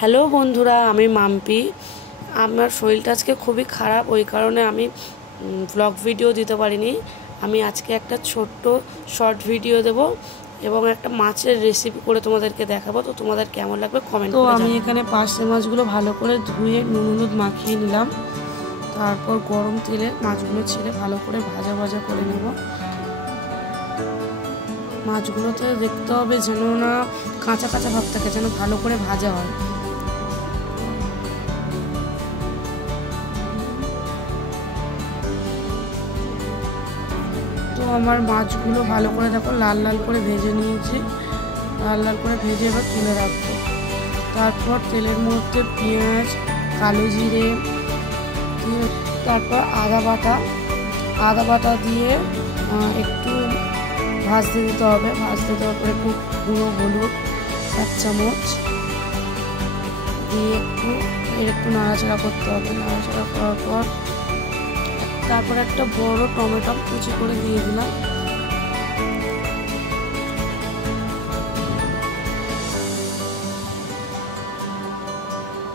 Hello বন্ধুরা, আমি মাম্পি। আমার শরীরটা আজকে খুবই খারাপ, ওই কারণে আমি ব্লগ ভিডিও দিতে পারিনি। আমি আজকে একটা ছোট্ট শর্ট ভিডিও দেব এবং একটা মাছের রেসিপি করে তোমাদেরকে দেখাবো। তো তোমাদের কেমন লাগবে কমেন্ট করে। আমি এখানে পার্শে মাছগুলো ভালো করে ধুয়ে নুন হলুদ মাখিয়ে নিলাম। তারপর গরম তেলে মাছগুলো ছেড়ে ভালো করে ভাজা ভাজা করে নেব। মাছগুলোতে দেখতে হবে যেন না কাঁচা কাঁচা ভাব থাকে, যেন ভালো করে ভাজা হয়। তো আমার মাছগুলো ভালো করে দেখো লাল লাল করে ভেজে নিয়েছি। লাল লাল করে ভেজে এবার তুলে রাখবো। তারপর তেলের মধ্যে পেঁয়াজ, কালো জিরে, তারপর আদা বাটা দিয়ে একটু ভাজতে দিতে হবে। ভাজতে দেওয়ার পরে একটু গুঁড়ো হলুদ 1 চামচ দিয়ে একটু নাড়াচাড়া করতে হবে। নাড়াচাড়া করার পর তারপর একটা বড় টমেটো কুচি করে দিয়ে দিলাম।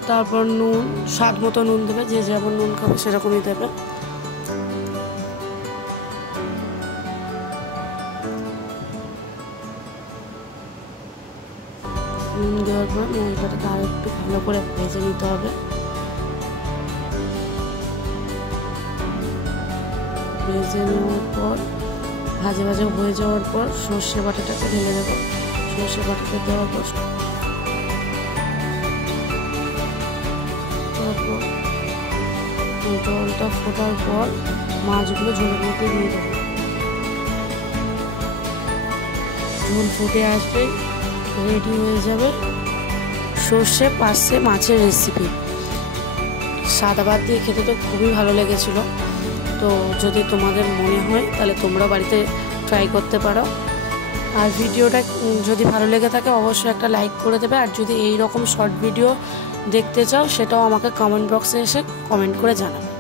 তারপর নুন, স্বাদ মতো নুন দেবে, যে যেমন নুন খাবে সেরকমই দেবে। নুন দেওয়ার পর মশলাটাকে আরো একটু ভালো করে ভেজে নিতে হবে। ভেজে নেওয়ার পর ভাজা ভাজা হয়ে যাওয়ার পর সর্ষে বাটাটাকে ঢেলে দেবো। সর্ষে বাটাটা দেওয়ার পর তারপর জলটা ফোটার পর মাছগুলো ঝোলের মধ্যে দিয়ে দেবো। ঝোল ফুটে আসবে, রেডি হয়ে যাবে সর্ষে পার্শে মাছের রেসিপি। সাদা ভাত দিয়ে খেতে তো খুবই ভালো লেগেছিল। তো যদি তোমাদের মনে হয় তাহলে তোমরা বাড়িতে ট্রাই করতে পারো। আর ভিডিওটা যদি ভালো লেগে থাকে অবশ্যই একটা লাইক করে দেবে। আর যদি এই রকম শর্ট ভিডিও দেখতে চাও সেটাও আমাকে কমেন্ট বক্সে এসে কমেন্ট করে জানাবে।